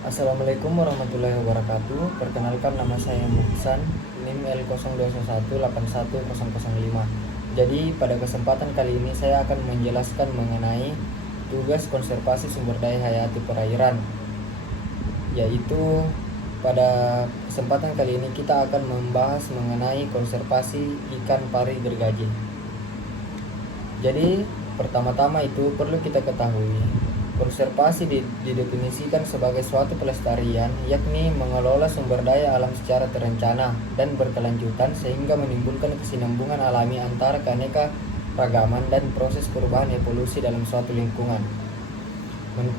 Assalamualaikum warahmatullahi wabarakatuh. Perkenalkan, nama saya Muhsan, NIM L0218181005. Jadi pada kesempatan kali ini saya akan menjelaskan mengenai tugas konservasi sumber daya hayati perairan. Yaitu pada kesempatan kali ini kita akan membahas mengenai konservasi ikan pari gergaji. Jadi pertama-tama itu perlu kita ketahui, konservasi didefinisikan sebagai suatu pelestarian, yakni mengelola sumber daya alam secara terencana dan berkelanjutan sehingga menimbulkan kesinambungan alami antara keanekaragaman dan proses perubahan evolusi dalam suatu lingkungan.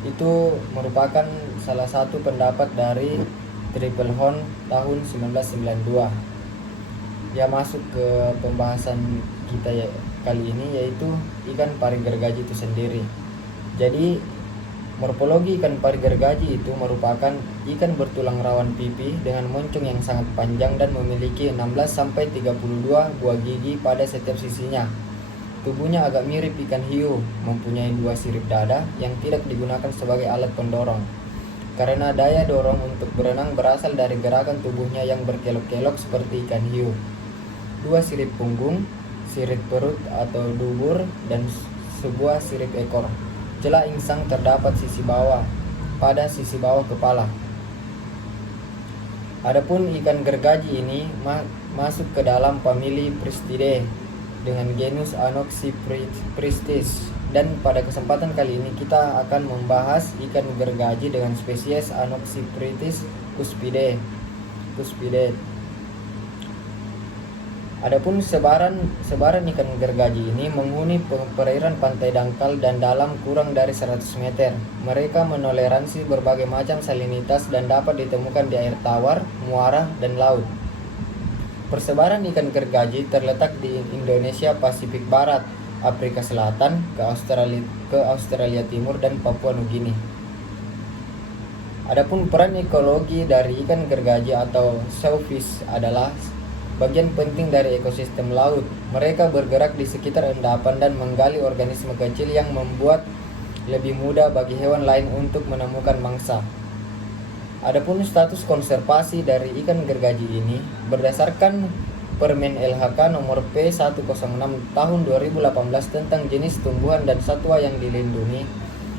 Itu merupakan salah satu pendapat dari Triple Horn tahun 1992. Ya, masuk ke pembahasan kita kali ini, yaitu ikan pari gergaji itu sendiri. Jadi morfologi ikan pari gergaji itu merupakan ikan bertulang rawan pipi dengan moncong yang sangat panjang dan memiliki 16-32 buah gigi pada setiap sisinya. Tubuhnya agak mirip ikan hiu, mempunyai 2 sirip dada yang tidak digunakan sebagai alat pendorong, karena daya dorong untuk berenang berasal dari gerakan tubuhnya yang berkelok-kelok seperti ikan hiu. 2 sirip punggung, sirip perut atau dubur, dan sebuah sirip ekor. Celah insang terdapat pada sisi bawah kepala. Adapun ikan gergaji ini masuk ke dalam famili Pristidae dengan genus Anoxypristis, dan pada kesempatan kali ini kita akan membahas ikan gergaji dengan spesies Anoxypristis cuspidae. Adapun sebaran ikan gergaji ini menghuni perairan pantai dangkal dan dalam kurang dari 100 meter. Mereka menoleransi berbagai macam salinitas dan dapat ditemukan di air tawar, muara, dan laut. Persebaran ikan gergaji terletak di Indonesia Pasifik Barat, Afrika Selatan, ke Australia Timur, dan Papua Nugini. Adapun peran ekologi dari ikan gergaji atau shellfish adalah bagian penting dari ekosistem laut. Mereka bergerak di sekitar endapan dan menggali organisme kecil yang membuat lebih mudah bagi hewan lain untuk menemukan mangsa. Adapun status konservasi dari ikan gergaji ini berdasarkan Permen LHK nomor P106 tahun 2018 tentang jenis tumbuhan dan satwa yang dilindungi,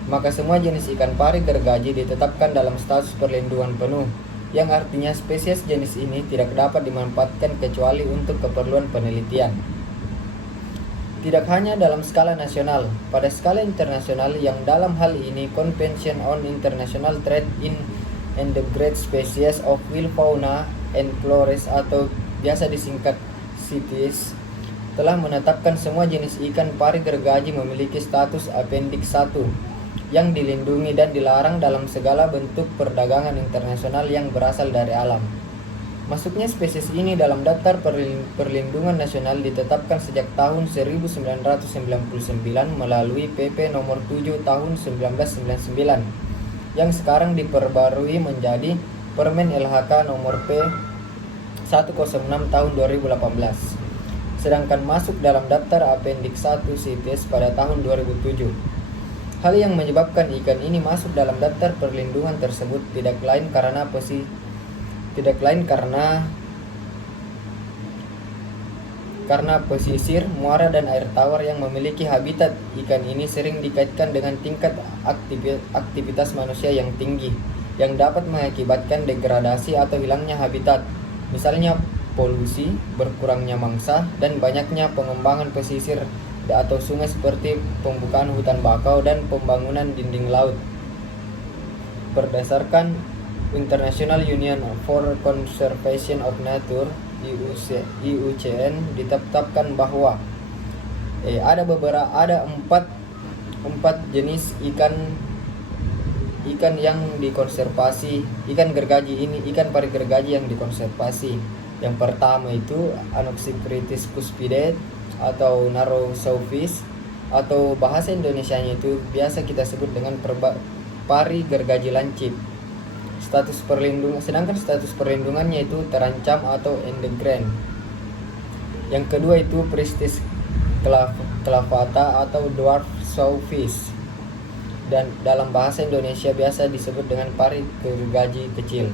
maka semua jenis ikan pari gergaji ditetapkan dalam status perlindungan penuh, yang artinya spesies jenis ini tidak dapat dimanfaatkan kecuali untuk keperluan penelitian. Tidak hanya dalam skala nasional, pada skala internasional yang dalam hal ini Convention on International Trade in Endangered Species of Wild Fauna and Flora atau biasa disingkat CITES telah menetapkan semua jenis ikan pari gergaji memiliki status Appendix 1 yang dilindungi dan dilarang dalam segala bentuk perdagangan internasional yang berasal dari alam. Masuknya spesies ini dalam daftar perlindungan nasional ditetapkan sejak tahun 1999 melalui PP nomor 7 tahun 1999 yang sekarang diperbarui menjadi Permen LHK nomor P106 tahun 2018. Sedangkan masuk dalam daftar Appendix 1 CITES pada tahun 2007. Hal yang menyebabkan ikan ini masuk dalam daftar perlindungan tersebut tidak lain karena pesisir, muara, dan air tawar yang memiliki habitat ikan ini sering dikaitkan dengan tingkat aktivitas manusia yang tinggi yang dapat mengakibatkan degradasi atau hilangnya habitat, misalnya polusi, berkurangnya mangsa, dan banyaknya pengembangan pesisir atau sungai seperti pembukaan hutan bakau dan pembangunan dinding laut. Berdasarkan International Union for Conservation of Nature IUCN ditetapkan bahwa ada empat jenis ikan yang dikonservasi. Ikan pari gergaji yang dikonservasi. Yang pertama itu Anoxypristis cuspidae atau narrow shellfish, atau bahasa Indonesianya itu biasa kita sebut dengan pari gergaji lancip. Sedangkan status perlindungannya itu terancam atau endangered. Yang kedua itu Pristis clavata atau dwarf shellfish. dan dalam bahasa Indonesia biasa disebut dengan pari gergaji kecil.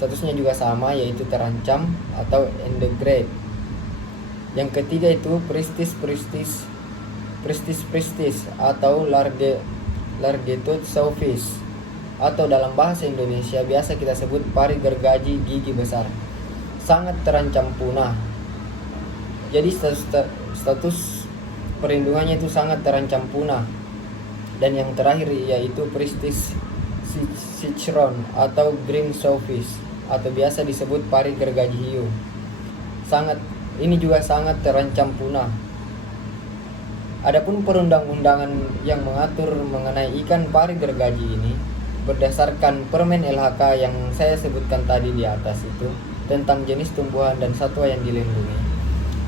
Statusnya juga sama, yaitu terancam atau endangered. Yang ketiga itu Pristis atau largitude shellfish, atau dalam bahasa Indonesia biasa kita sebut pari gergaji gigi besar. Sangat terancam punah. Jadi status perlindungannya itu sangat terancam punah. Dan yang terakhir yaitu Pristis citron atau green shellfish, atau biasa disebut pari gergaji hiu. Ini juga sangat terancam punah. Adapun perundang-undangan yang mengatur mengenai ikan pari gergaji ini berdasarkan Permen LHK yang saya sebutkan tadi di atas itu tentang jenis tumbuhan dan satwa yang dilindungi,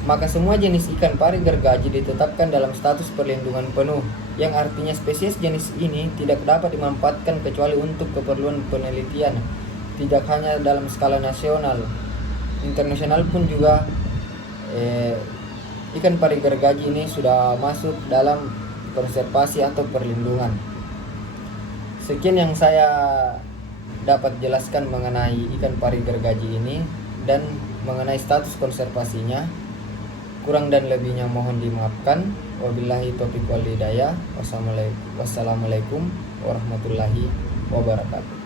maka semua jenis ikan pari gergaji ditetapkan dalam status perlindungan penuh, yang artinya spesies jenis ini tidak dapat dimanfaatkan kecuali untuk keperluan penelitian, tidak hanya dalam skala nasional, internasional pun juga. Ikan pari gergaji ini sudah masuk dalam konservasi atau perlindungan. Sekian yang saya dapat jelaskan mengenai ikan pari gergaji ini dan mengenai status konservasinya. Kurang dan lebihnya mohon dimaafkan. Wabillahi taufiq wal hidayah. Wassalamualaikum warahmatullahi wabarakatuh.